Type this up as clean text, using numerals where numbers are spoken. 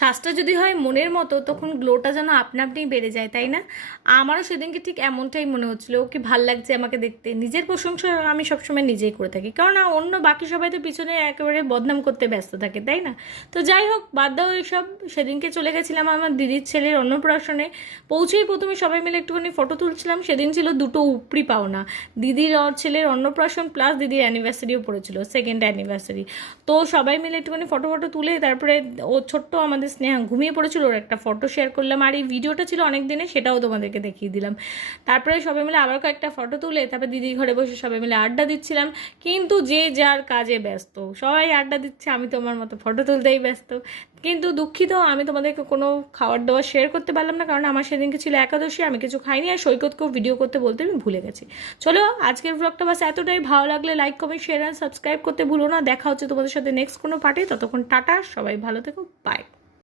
শ্বাসটা যদি হয় মনের মতো তখন গ্লোটা যেন আপনা আপনিই বেড়ে যায়, তাই না? আমারও সেদিনকে ঠিক এমনটাই মনে হচ্ছিল, কি ভাল লাগছে আমাকে দেখতে। নিজের প্রশংসা আমি সবসময় নিজেই করে থাকি, কারণ অন্য বাকি সবাই তো পিছনে একেবারে বদনাম করতে ব্যস্ত থাকে, তাই না? তো যাই হোক, বাদ দাও এইসব। সেদিনকে চলে গেছিলাম আমার দিদির ছেলের অন্নপ্রাশনে। পৌঁছেই প্রথমে সবাই মিলে একটুখানি ফটো তুলছিলাম। সেদিন ছিল দুটো উপরি পাওনা, দিদির ছেলের অন্নপ্রাশন প্লাস দিদির অ্যানিভার্সারিও পড়েছিল, সেকেন্ড অ্যানিভার্সারি। তো সবাই মিলে একটুখানি ফটো ফটো তুলে তারপরে ও ছোট্ট আমাদের স্নেহা ঘুমিয়ে পড়েছিল, ওর একটা ফটো শেয়ার করলাম। আর এই ভিডিওটা ছিল অনেক দিনে, সেটাও তোমাদেরকে দেখিয়ে দিলাম। তারপরে সবাই মিলে আবার কয়েকটা ফটো তুলে তারপরে দিদির ঘরে বসে সবাই মিলে আড্ডা দিচ্ছিলাম। কিন্তু যে যার কাজে ব্যস্ত, সবাই আড্ডা দিচ্ছে, আমি তো আমার মতো ফটো তুলতেই ব্যস্ত। কিন্তু দুঃখিত, আমি তোমাদেরকে কোনো খাবার দাবার শেয়ার করতে পারলাম না, কারণ আমার সেদিনকে ছিল একাদশী, আমি কিছু খাইনি। আর সৈকতকেও ভিডিও করতে বলতে আমি ভুলে গেছি। চলো, আজকের ব্লগটা বাস এতটাই। ভালো লাগলে লাইক কমেন্ট শেয়ার আর সাবস্ক্রাইব করতে ভুলো না। দেখা হচ্ছে তোমাদের সাথে নেক্সট কোনো পার্টে। ততক্ষণ টাটা, সবাই ভালো থেকো, বাই।